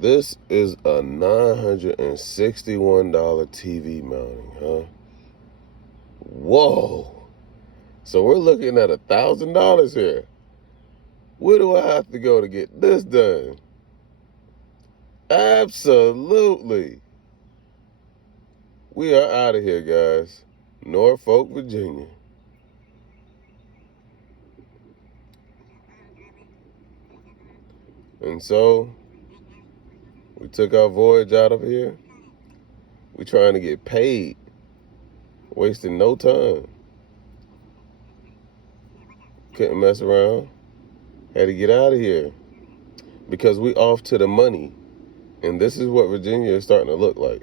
this is a $961 TV mounting, huh? Whoa. So we're looking at $1,000 here. Where do I have to go to get this done? Absolutely. We are out of here, guys. Norfolk, Virginia. And so, we took our voyage out of here. We trying to get paid. Wasting no time. Couldn't mess around. Had to get out of here. Because we off to the money. And this is what Virginia is starting to look like.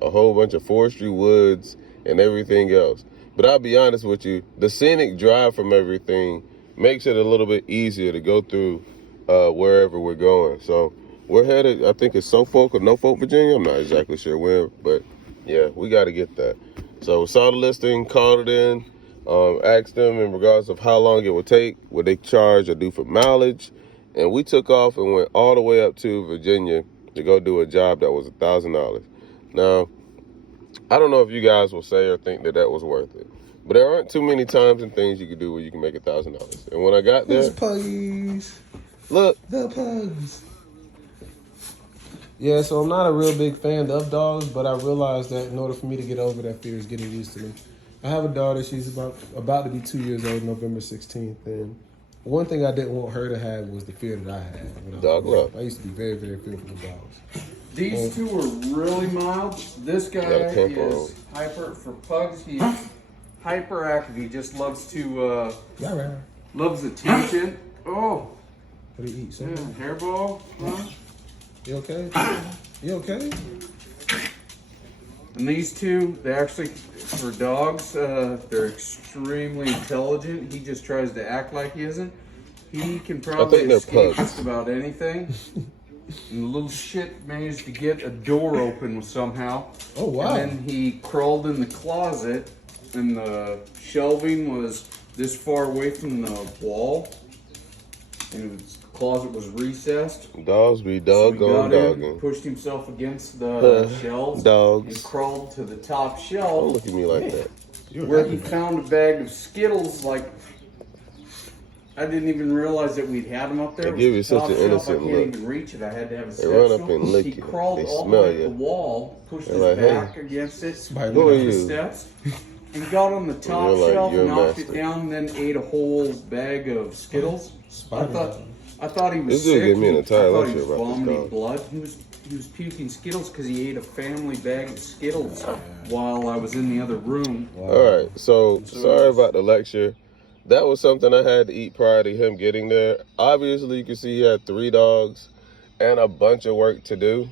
A whole bunch of forestry, woods, and everything else. But I'll be honest with you, the scenic drive from everything makes it a little bit easier to go through wherever we're going. So we're headed, I think it's Suffolk or Norfolk, Virginia. I'm not exactly sure where, but yeah, we got to get that. So we saw the listing, called it in, asked them in regards of how long it would take, what they charge or do for mileage. And we took off and went all the way up to Virginia to go do a job that was $1,000. Now, I don't know if you guys will say or think that that was worth it, but there aren't too many times and things you can do where you can make $1,000. And when I got there, puppies. Look, The pugs. Yeah, so I'm not a real big fan of dogs, but I realized that in order for me to get over that fear is getting used to them. I have a daughter. She's about to be 2 years old, November 16th, and one thing I didn't want her to have was the fear that I had. Dog love. I used to be very, very fearful of dogs. These two are really mild. This guy is hyper for pugs. He's hyperactive. He just loves to loves attention. Oh, what do you eat? Son? yeah, hairball. Huh? You okay? You okay? And these two, they actually, for dogs, they're extremely intelligent. He just tries to act like he isn't. He can probably escape just about anything. And the little shit managed to get a door open somehow. Oh, wow. And then he crawled in the closet, and the shelving was this far away from the wall. And the closet was recessed. Dogs be doggone dogging. Pushed himself against the shelves. Dogs. And crawled to the top shelf. Don't look at me like that. Where he found a bag of Skittles, like, I didn't even realize that we'd had them up there. They give you such an innocent look. I can't even reach it. I had to have a They run up and lick He you. crawled They all the smell way up you. the wall, pushed his like, back against it, Who are went up you? the steps, and got on the top You're like, shelf, you're a knocked master. it down, then ate a whole bag of Skittles. I thought he was This dude sick. gave me an entire I thought he lecture was about this vomiting dog. blood. He was puking Skittles because he ate a family bag of Skittles while I was in the other room. Wow. All right, so sorry about the lecture. That was something I had to eat prior to him getting there. Obviously, you can see he had 3 dogs and a bunch of work to do.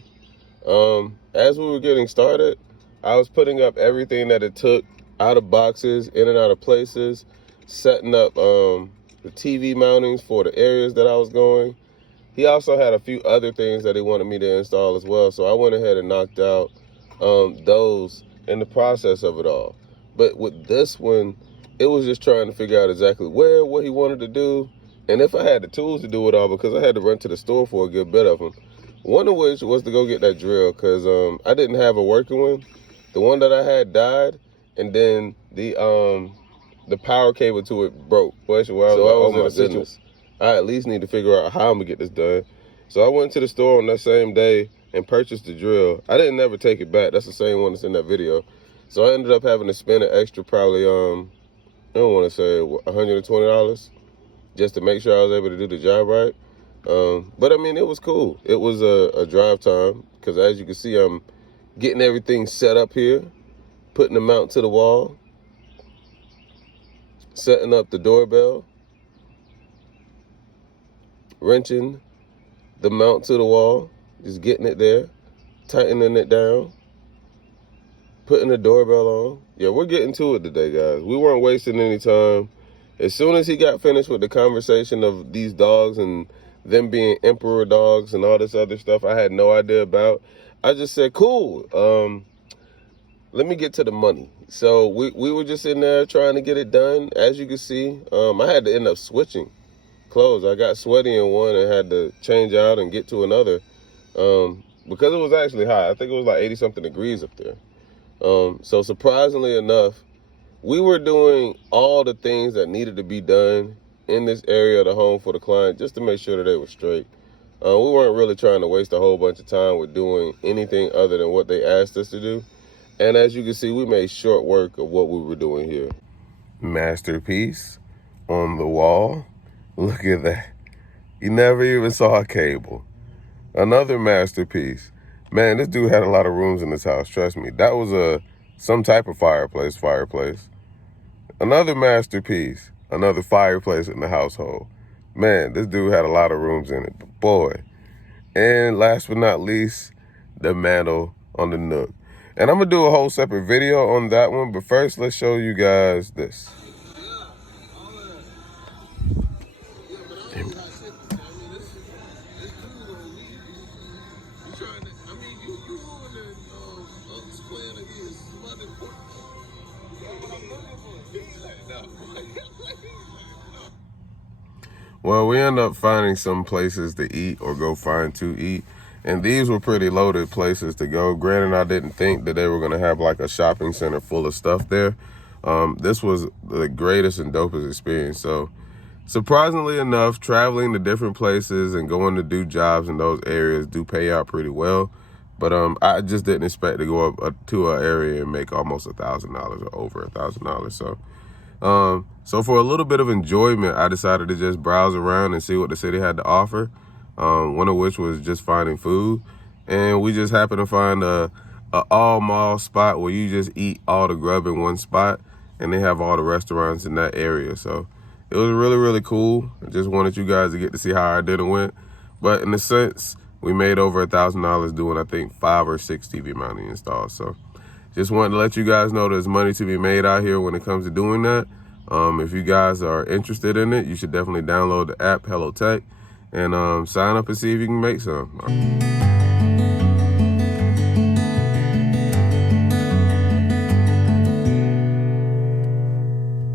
As we were getting started, I was putting up everything that it took out of boxes, in and out of places, setting up the TV mountings for the areas that I was going. He also had a few other things that he wanted me to install as well, so I went ahead and knocked out those in the process of it all. But with this one, it was just trying to figure out exactly where, what he wanted to do, and if I had the tools to do it all, because I had to run to the store for a good bit of them. One of which was to go get that drill, because I didn't have a working one. The one that I had died, and then the power cable to it broke. So I was in a situation. I at least need to figure out how I'm gonna get this done. So I went to the store on that same day and purchased the drill. I didn't never take it back. That's the same one that's in that video. So I ended up having to spend an extra probably I don't want to say $120 just to make sure I was able to do the job right. But I mean, it was cool. It was a drive time because as you can see, I'm getting everything set up here, putting the mount to the wall, setting up the doorbell, wrenching the mount to the wall, just getting it there, tightening it down, putting the doorbell on. Yeah, we're getting to it today, guys. We weren't wasting any time. As soon as he got finished with the conversation of these dogs and them being emperor dogs and all this other stuff I had no idea about, I just said, cool, let me get to the money. So we were just in there trying to get it done. As you can see, I had to end up switching clothes. I got sweaty in one and had to change out and get to another. because it was actually hot. I think it was like 80 something degrees up there. So surprisingly enough, we were doing all the things that needed to be done in this area of the home for the client just to make sure that they were straight. We weren't really trying to waste a whole bunch of time with doing anything other than what they asked us to do. And as you can see, we made short work of what we were doing here. Masterpiece on the wall. Look at that. You never even saw a cable. Another masterpiece. Man, this dude had a lot of rooms in this house, trust me. That was some type of fireplace. Another masterpiece. Another fireplace in the household. Man, this dude had a lot of rooms in it, but boy. And last but not least, the mantle on the nook. And I'm gonna do a whole separate video on that one, but first let's show you guys this. Well, we end up finding some places to eat or go find to eat. And these were pretty loaded places to go. Granted, I didn't think that they were going to have like a shopping center full of stuff there. This was the greatest and dopest experience. So surprisingly enough, traveling to different places and going to do jobs in those areas do pay out pretty well. But I just didn't expect to go up to an area and make almost $1,000 or over $1,000. So for a little bit of enjoyment, I decided to just browse around and see what the city had to offer. One of which was just finding food. And we just happened to find a all mall spot where you just eat all the grub in one spot. And they have all the restaurants in that area. So it was really, really cool. I just wanted you guys to get to see how our dinner went. But in a sense, we made over $1,000 doing, I think, 5 or 6 TV mounting installs. So just wanted to let you guys know there's money to be made out here when it comes to doing that. If you guys are interested in it, you should definitely download the app Hello Tech and sign up and see if you can make some.